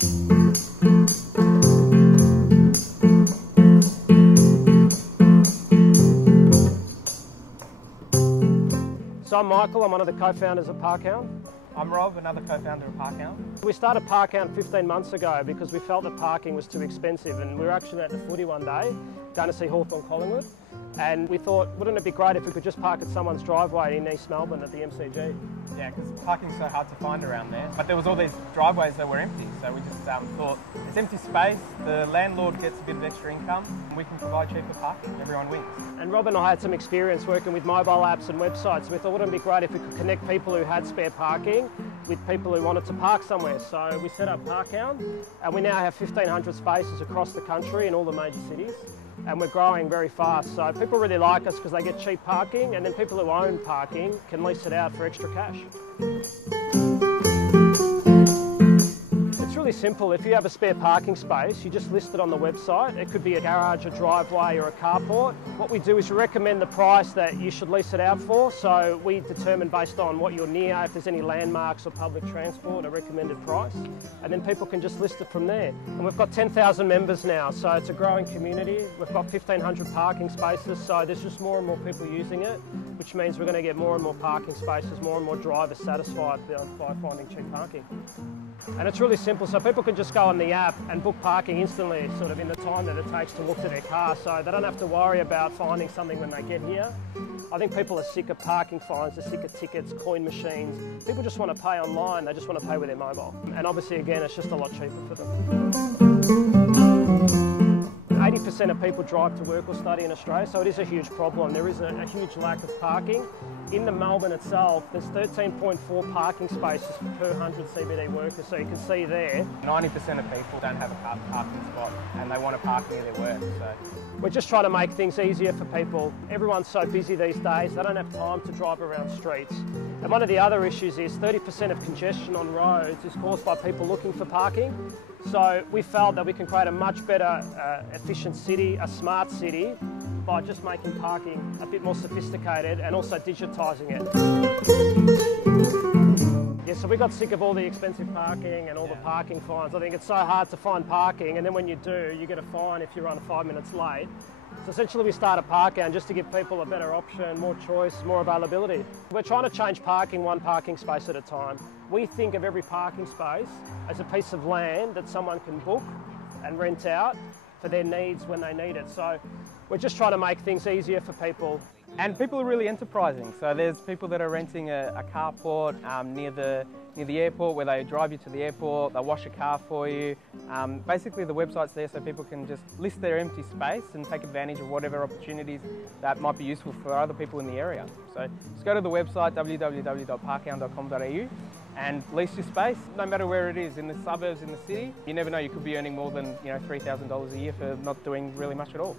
So I'm Michael, I'm one of the co-founders of Parkhound. I'm Rob, another co-founder of Parkhound. We started Parkhound 15 months ago because we felt that parking was too expensive, and we were actually at the footy one day going to see Hawthorn Collingwood, and we thought, wouldn't it be great if we could just park at someone's driveway in East Melbourne at the MCG? Yeah, because parking's so hard to find around there. But there was all these driveways that were empty, so we just thought, it's empty space, the landlord gets a bit of extra income, and we can provide cheaper parking, everyone wins. And Rob and I had some experience working with mobile apps and websites, so we thought, wouldn't it be great if we could connect people who had spare parking with people who wanted to park somewhere. So we set up Parkhound, and we now have 1,500 spaces across the country in all the major cities, and we're growing very fast. So people really like us because they get cheap parking, and then people who own parking can lease it out for extra cash. It's really simple. If you have a spare parking space, you just list it on the website. It could be a garage, a driveway or a carport. What we do is we recommend the price that you should lease it out for. So we determine based on what you're near, if there's any landmarks or public transport, a recommended price. And then people can just list it from there. And we've got 10,000 members now, so it's a growing community. We've got 1,500 parking spaces, so there's just more and more people using it, which means we're going to get more and more parking spaces, more and more drivers satisfied by finding cheap parking. And it's really simple, so people can just go on the app and book parking instantly, sort of in the time that it takes to walk to their car, so they don't have to worry about finding something when they get here. I think people are sick of parking fines, they're sick of tickets, coin machines. People just want to pay online, they just want to pay with their mobile. And obviously, again, it's just a lot cheaper for them. 80% of people drive to work or study in Australia, so it is a huge problem. There is a huge lack of parking. In the Melbourne itself, there's 13.4 parking spaces per 100 CBD workers, so you can see there. 90% of people don't have a parking spot and they want to park near their work. So we're just trying to make things easier for people. Everyone's so busy these days, they don't have time to drive around streets. And one of the other issues is 30% of congestion on roads is caused by people looking for parking. So we felt that we can create a much better, efficient city, a smart city, by just making parking a bit more sophisticated and also digitising it. Yeah, so we got sick of all the expensive parking and all the parking fines. I think it's so hard to find parking, and then when you do, you get a fine if you run 5 minutes late. So essentially we started Parkhound just to give people a better option, more choice, more availability. We're trying to change parking one parking space at a time. We think of every parking space as a piece of land that someone can book and rent out for their needs when they need it. So we're just trying to make things easier for people. And people are really enterprising. So there's people that are renting a carport near the airport, where they drive you to the airport, they'll wash a car for you. Basically the website's there so people can just list their empty space and take advantage of whatever opportunities that might be useful for other people in the area. So just go to the website www.parkhound.com.au and lease your space, no matter where it is, in the suburbs, in the city. You never know, you could be earning more than $3,000 a year for not doing really much at all.